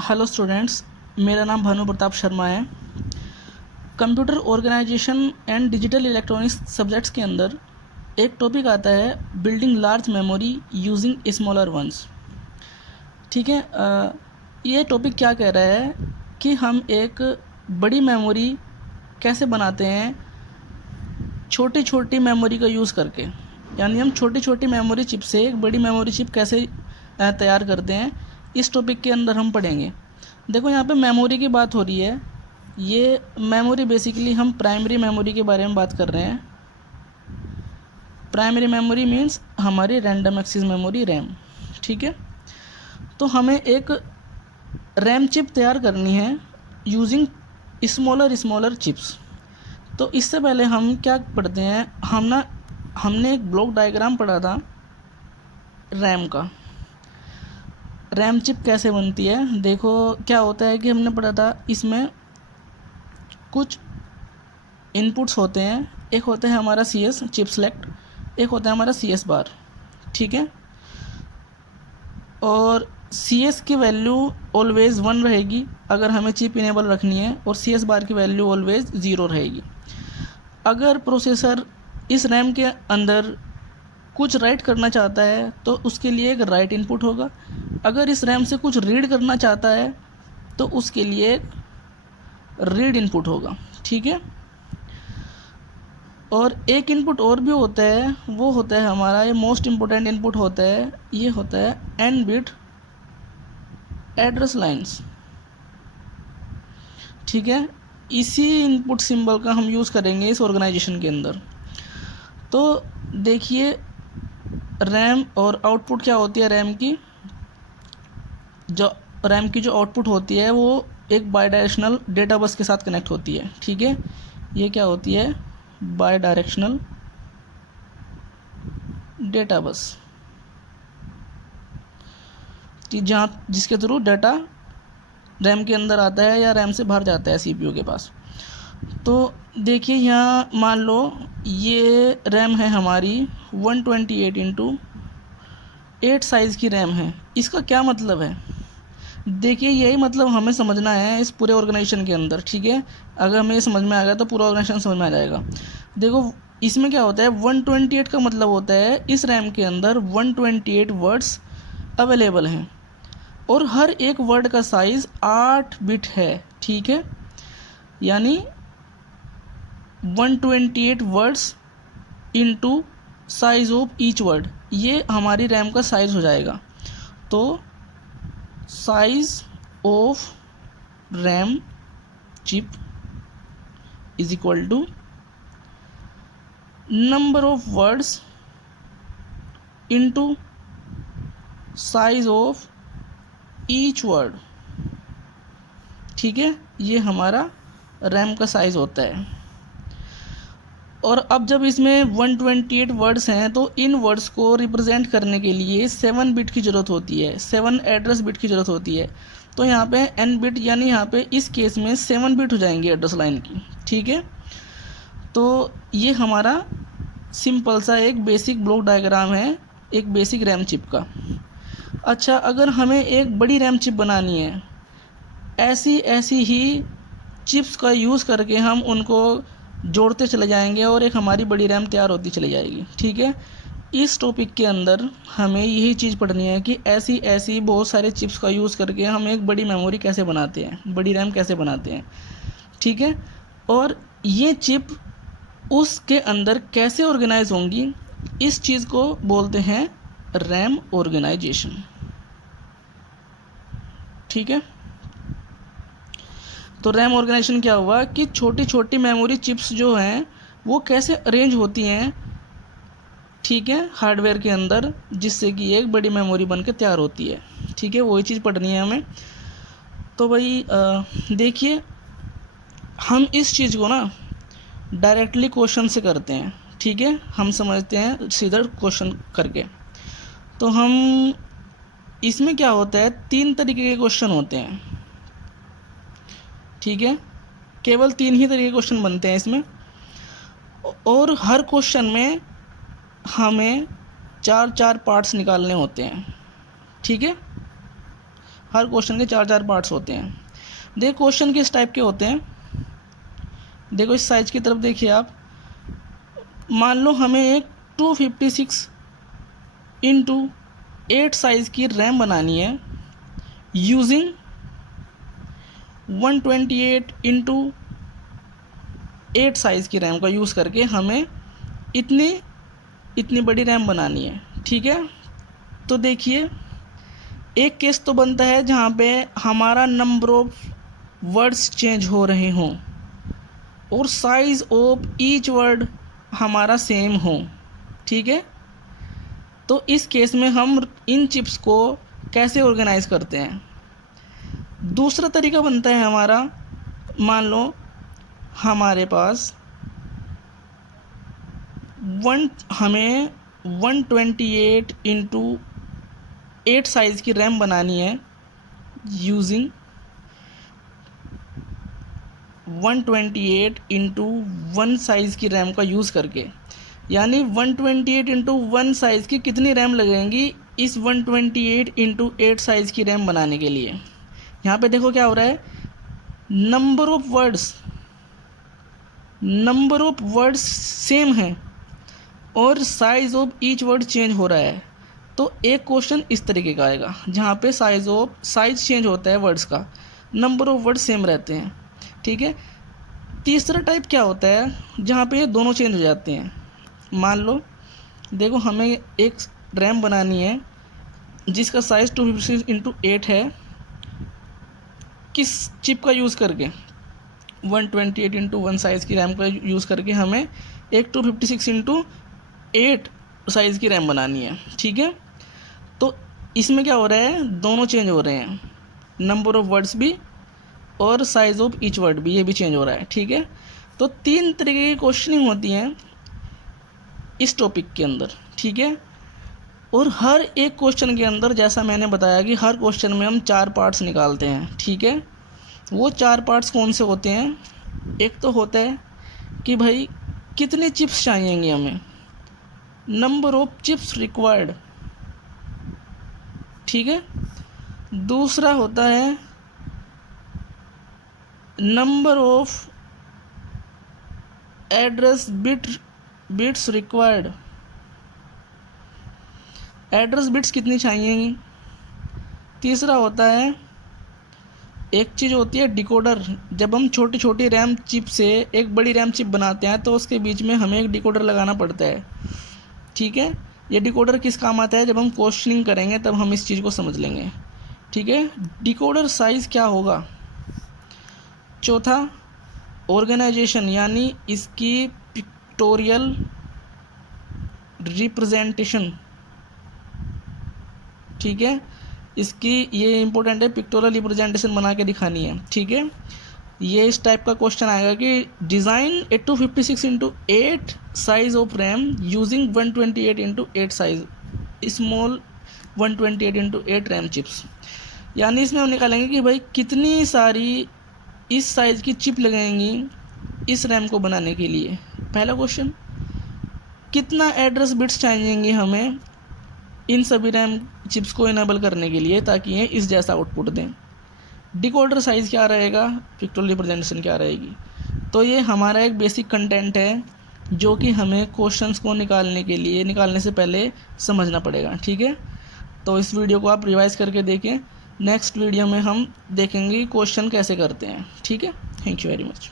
Hello students, मेरा नाम भानु प्रताप शर्मा है। Computer organization and digital electronics subjects के अंदर एक टॉपिक आता है building large memory using smaller ones. ठीक है, ये टॉपिक क्या कह रहा है कि हम एक बड़ी मेमोरी कैसे बनाते हैं छोटी छोटी मेमोरी का यूज़ करके। यानी हम छोटी छोटी मेमोरी चिप से एक बड़ी मेमोरी चिप कैसे तैयार करते हैं, इस टॉपिक के अंदर हम पढ़ेंगे। देखो, यहाँ पे मेमोरी की बात हो रही है। ये मेमोरी बेसिकली हम प्राइमरी मेमोरी के बारे में बात कर रहे हैं। प्राइमरी मेमोरी मीन्स हमारी रैंडम एक्सेस मेमोरी रैम। ठीक है, तो हमें एक रैम चिप तैयार करनी है यूजिंग स्मॉलर चिप्स। तो इससे पहले हम क्या पढ़ते हैं, हमने एक ब्लॉक डायग्राम पढ़ा था रैम का। रैम चिप कैसे बनती है, देखो क्या होता है कि हमने पढ़ा था, इसमें कुछ इनपुट्स होते हैं। एक होता है हमारा CS चिप सेलेक्ट, एक होता है हमारा CS बार। ठीक है, और CS की वैल्यू ऑलवेज़ 1 रहेगी अगर हमें चिप इनेबल रखनी है, और CS बार की वैल्यू ऑलवेज़ 0 रहेगी। अगर प्रोसेसर इस रैम के अंदर कुछ राइट करना चाहता है तो उसके लिए एक राइट इनपुट होगा। अगर इस रैम से कुछ रीड करना चाहता है तो उसके लिए एक रीड इनपुट होगा। ठीक है, और एक इनपुट और भी होता है, वो होता है हमारा ये मोस्ट इम्पोर्टेंट इनपुट होता है, ये होता है n बिट एड्रेस लाइंस। ठीक है, इसी इनपुट सिंबल का हम यूज़ करेंगे इस ऑर्गेनाइजेशन के अंदर। तो देखिए, रैम और आउटपुट क्या होती है रैम की। रैम की जो आउटपुट होती है वो एक बाई डायरेक्शनल डेटा बस के साथ कनेक्ट होती है। ठीक है, ये क्या होती है, बाई डायरेक्शनल डेटा बस, जहाँ जिसके थ्रू डाटा रैम के अंदर आता है या रैम से बाहर जाता है CPU के पास। तो देखिए, यहाँ मान लो ये रैम है हमारी 128x8 साइज़ की रैम है। इसका क्या मतलब है, देखिए यही मतलब हमें समझना है इस पूरे ऑर्गेनाइजेशन के अंदर। ठीक है, अगर हमें ये समझ में आ गया तो पूरा ऑर्गेनाइजेशन समझ में आ जाएगा। देखो, इसमें क्या होता है, 128 का मतलब होता है इस रैम के अंदर 128 वर्ड्स अवेलेबल हैं और हर एक वर्ड का साइज़ 8 बिट है। ठीक है, यानी 128 words into size of each word, ये हमारी रैम का साइज़ हो जाएगा। तो size of RAM chip is equal to number of words into size of each word. ठीक है, ये हमारा रैम का साइज़ होता है। और अब जब इसमें 128 वर्ड्स हैं तो इन वर्ड्स को रिप्रेजेंट करने के लिए 7 बिट की ज़रूरत होती है, 7 एड्रेस बिट की ज़रूरत होती है। तो यहाँ पे n बिट, यानी यहाँ पे इस केस में 7 बिट हो जाएंगी एड्रेस लाइन की। ठीक है, तो ये हमारा सिंपल सा एक बेसिक ब्लॉक डायग्राम है एक बेसिक रैम चिप का। अच्छा, अगर हमें एक बड़ी रैम चिप बनानी है, ऐसी ही चिप्स का यूज़ करके हम उनको जोड़ते चले जाएंगे और एक हमारी बड़ी रैम तैयार होती चली जाएगी। ठीक है, इस टॉपिक के अंदर हमें यही चीज़ पढ़नी है कि ऐसी बहुत सारे चिप्स का यूज़ करके हम एक बड़ी मेमोरी कैसे बनाते हैं, बड़ी रैम कैसे बनाते हैं। ठीक है, और ये चिप उसके अंदर कैसे ऑर्गेनाइज होंगी, इस चीज़ को बोलते हैं रैम ऑर्गेनाइजेशन। ठीक है, तो रैम ऑर्गेनाइजेशन क्या हुआ कि छोटी छोटी मेमोरी चिप्स जो हैं वो कैसे अरेंज होती हैं, ठीक है, हार्डवेयर के अंदर, जिससे कि एक बड़ी मेमोरी बन के तैयार होती है। ठीक है, वही चीज़ पढ़नी है हमें। तो भाई देखिए, हम इस चीज़ को ना डायरेक्टली क्वेश्चन से करते हैं। ठीक है, हम समझते हैं सीधा क्वेश्चन करके। तो हम इसमें क्या होता है, 3 तरीके के क्वेश्चन होते हैं। ठीक है, केवल 3 ही तरीके के क्वेश्चन बनते हैं इसमें, और हर क्वेश्चन में हमें 4 पार्ट्स निकालने होते हैं। ठीक है, हर क्वेश्चन के 4-4 पार्ट्स होते हैं। देखो क्वेश्चन किस टाइप के होते हैं, देखो इस साइज की तरफ देखिए आप। मान लो हमें एक 256 इंटू 8 साइज़ की रैम बनानी है यूजिंग 128 इंटू 8 साइज़ की रैम का यूज़ करके हमें इतनी बड़ी रैम बनानी है, ठीक है। तो देखिए एक केस तो बनता है जहाँ पे हमारा नंबर ऑफ वर्ड्स चेंज हो रहे हों और साइज़ ऑफ ईच वर्ड हमारा सेम हो, ठीक है। तो इस केस में हम इन चिप्स को कैसे ऑर्गेनाइज करते हैं। दूसरा तरीका बनता है हमारा, मान लो हमारे पास हमें 128 इंटू 8 साइज़ की रैम बनानी है यूजिंग 128 इंटू 1 साइज़ की रैम का यूज़ करके। यानी 128 इंटू 1 साइज़ की कितनी रैम लगेंगी इस 128 इंटू 8 साइज़ की रैम बनाने के लिए। यहाँ पे देखो क्या हो रहा है, नंबर ऑफ वर्ड्स सेम है और size of each word change हो रहा है। तो एक क्वेश्चन इस तरीके का आएगा जहाँ पे साइज़ चेंज होता है वर्ड्स का, नंबर ऑफ वर्ड सेम रहते हैं, ठीक है। तीसरा टाइप क्या होता है जहाँ पे ये दोनों चेंज हो जाते हैं। मान लो देखो हमें एक रैम बनानी है जिसका साइज़ 256 इंटू 8 है, किस चिप का यूज़ करके 128 इंटू 1 साइज़ की रैम का यूज़ करके हमें एक 256 इंटू 8 साइज़ की रैम बनानी है, ठीक है। तो इसमें क्या हो रहा है, दोनों चेंज हो रहे हैं, नंबर ऑफ़ वर्ड्स भी और साइज़ ऑफ ईच वर्ड भी, ये भी चेंज हो रहा है, ठीक है। तो 3 तरीके की क्वेश्चनिंग होती हैं इस टॉपिक के अंदर, ठीक है। और हर एक क्वेश्चन के अंदर जैसा मैंने बताया कि हर क्वेश्चन में हम 4 पार्ट्स निकालते हैं, ठीक है। वो 4 पार्ट्स कौन से होते हैं, एक तो होता है कि भाई कितने चिप्स चाहिएंगे हमें, नंबर ऑफ चिप्स रिक्वायर्ड, ठीक है। दूसरा होता है number of address bits required, address bits कितनी चाहिएंगी। तीसरा होता है, एक चीज़ होती है डिकोडर, जब हम छोटी छोटी रैम चिप से एक बड़ी रैम चिप बनाते हैं तो उसके बीच में हमें एक डिकोडर लगाना पड़ता है, ठीक है। ये डिकोडर किस काम आता है, जब हम क्वेश्चनिंग करेंगे तब हम इस चीज़ को समझ लेंगे, ठीक है। डिकोडर साइज़ क्या होगा। चौथा ऑर्गेनाइजेशन, यानी इसकी पिक्टोरियल रिप्रेजेंटेशन, ठीक है। इसकी ये इंपॉर्टेंट है, पिक्टोरियल रिप्रेजेंटेशन बना के दिखानी है, ठीक है। ये इस टाइप का क्वेश्चन आएगा कि design 256 into 8 size of RAM using 128 into 8 size small 128 into 8 RAM chips. यानी इसमें हम निकालेंगे कि भाई कितनी सारी इस साइज़ की चिप लगेंगी इस रैम को बनाने के लिए। पहला क्वेश्चन, कितना एड्रेस बिट्स चाहिएंगे हमें इन सभी रैम चिप्स को इनेबल करने के लिए ताकि ये इस जैसा आउटपुट दें। डिकोडर साइज़ क्या रहेगा, पिक्टोरियल रिप्रेजेंटेशन क्या रहेगी। तो ये हमारा एक बेसिक कंटेंट है जो कि हमें क्वेश्चंस को निकालने से पहले समझना पड़ेगा, ठीक है। तो इस वीडियो को आप रिवाइज़ करके देखें। नेक्स्ट वीडियो में हम देखेंगे क्वेश्चन कैसे करते हैं, ठीक है। Thank you very much.